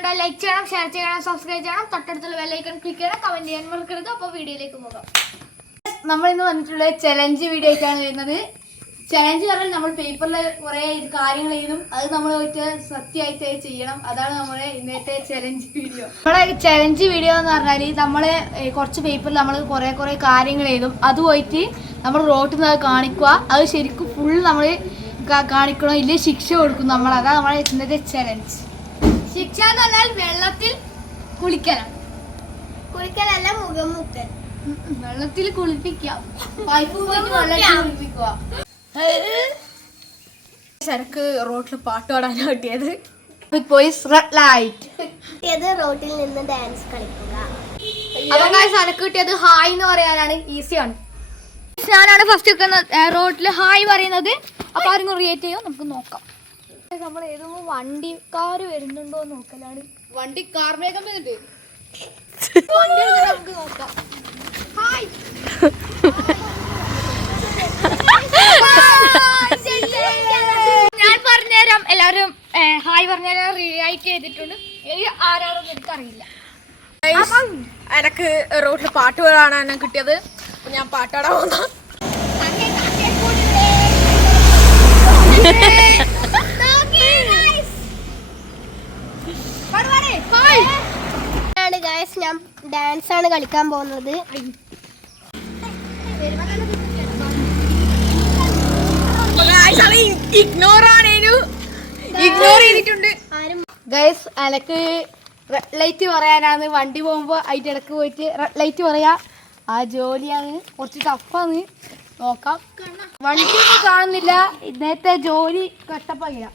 ഇഷ്ടപ്പെട്ട ലൈക്ക് ചെയ്യണം, ഷെയർ ചെയ്യണം, സബ്സ്ക്രൈബ് ചെയ്യണം, തൊട്ടടുത്തുള്ള ബെൽ ഐക്കൺ ക്ലിക്ക് ചെയ്യണം, കമന്റ് ചെയ്യാൻ മറക്കരുത്. അപ്പോൾ വീഡിയോയിലേക്ക് പോകാം. നമ്മൾ ഇന്ന് വന്നിട്ടുള്ള ചലഞ്ച് വീഡിയോ ആയിട്ടാണ് വരുന്നത്. ചലഞ്ച് പറഞ്ഞാൽ നമ്മൾ പേപ്പറിൽ കുറേ കാര്യങ്ങൾ എഴുതും, അത് നമ്മൾ പോയിട്ട് സത്യമായിട്ട് ചെയ്യണം. അതാണ് നമ്മുടെ ഇന്നത്തെ ചലഞ്ച് വീഡിയോ. നമ്മുടെ ചലഞ്ച് വീഡിയോ എന്ന് പറഞ്ഞാൽ നമ്മൾ കുറച്ച് പേപ്പറിൽ നമ്മൾ കുറേ കാര്യങ്ങൾ എഴുതും, അത് പോയിട്ട് നമ്മൾ റോട്ടിൽ നിന്ന് കാണിക്കുക. അത് ശരിക്കും ഫുൾ നമ്മൾ കാണിക്കണം, ഇല്ലേ ശിക്ഷ കൊടുക്കും നമ്മൾ. അതാണ് നമ്മുടെ ഇന്നത്തെ ചലഞ്ച്. ശിക്ഷ എന്ന് പറഞ്ഞാൽ വെള്ളത്തിൽ കുളിക്കലല്ല, മുഖം മുക്കൽ. വെള്ളത്തിൽ കുളിപ്പിക്കാം, പൈപ്പ് പോയിട്ട് വെള്ളത്തിൽ കുളിപ്പിക്കുക. ശരക്ക് റോട്ടിൽ പാട്ട് പാടാനാണ് കിട്ടിയത്. ബിഗ് ബോയ്സ് റെഡ് ലൈറ്റ് റോട്ടിൽ നിന്ന് ഡാൻസ് കളിക്കുക. അതൊക്കെ ശരക്ക് കിട്ടിയത് ഹായ് എന്ന് പറയാനാണ്. ഈസിയാണ്. ഞാനാണ് ഫസ്റ്റ് റോട്ടിൽ ഹായ് പറയുന്നത്. അപ്പൊ ആരും റിയേറ്റ് ചെയ്യോ, നമുക്ക് നോക്കാം. നമ്മൾ ഏതെങ്കിലും വണ്ടിക്കാർ വരുന്നുണ്ടോ നോക്കലാണ്. വണ്ടിക്കാർ വേഗം വരുന്നുണ്ട്, വണ്ടി നമുക്ക് നോക്കാം. ഹായ് ഞാൻ പറഞ്ഞുതരാം. എല്ലാവരും ഹായ് പറഞ്ഞുതരാം. റിയാക്ട് ചെയ്തിട്ടുണ്ട്. ആരാണെന്ന് എനിക്കറിയില്ല. എനക്ക് റോഡിൽ പാട്ട് പാടാനാണ് കിട്ടിയത്. ഞാൻ പാട്ടാടാൻ പോകുന്ന ഞാൻ ഡാൻസ് ആണ് കളിക്കാൻ പോകുന്നത്. ഇഗ്നോർ ചെയ്തിട്ടുണ്ട്. ഗൈസ് എനക്ക് റെഡ് ലൈറ്റ് പറയാനാണ്. വണ്ടി പോകുമ്പോ അതിന്റെ ഇടക്ക് പോയിട്ട് റെഡ് ലൈറ്റ് പറയാ. ആ ജോലിയാണ്, കുറച്ച് ടഫാണ്. നോക്കാം. വണ്ടിയൊന്നും കാണുന്നില്ല. ഇന്നത്തെ ജോലി കഷ്ടപ്പാടില്ല.